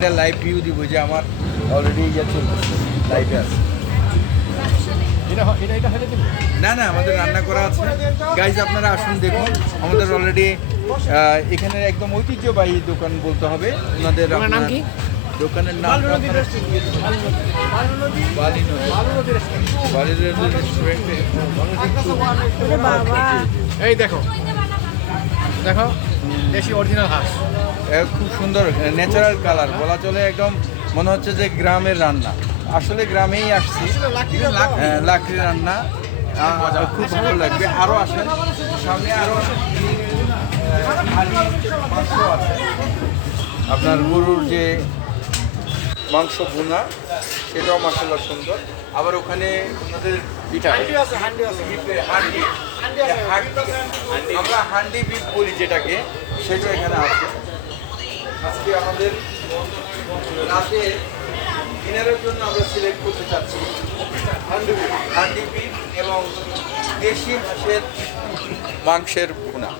একটা live view দিব যে আমার অলরেডি ইয়ে চলতেছে, লাইভে আছে। না না, আমাদের রান্না করা আছে। গাইজ আপনারা আসুন দেখুন, আমাদের অলরেডি এখানে একদম ঐতিহ্যবাহী দোকান বলতে হবে ওনাদের। নাম কি? দোকানের নাম বালি রেস্টুরেন্টে। এই দেখো দেখো, দেশি অরিজিনাল হাঁস, খুব সুন্দর ন্যাচারাল কালার বলা চলে, একদম মনে হচ্ছে যে গ্রামের রান্না। আসলে গ্রামেই আসছি, লাকড়ি রান্না, খুব ভালো লাগবে। আরও আসেন সামনে, আরও মাংস আছে, আপনার গরুর যে মাংস ভুনা সেটাও মাসাল্লাহ সুন্দর। আবার ওখানে ওনাদের পিঠা হান্ডি, আমরা হান্ডি বিফ বলি যেটাকে, সেটা এখানে আছে। আজকে আমাদের রাতে ডিনারের জন্য আমরা সিলেক্ট করতে চাচ্ছি হান্ডি বিফ এবং দেশি হাঁসের মাংসের ভুনা।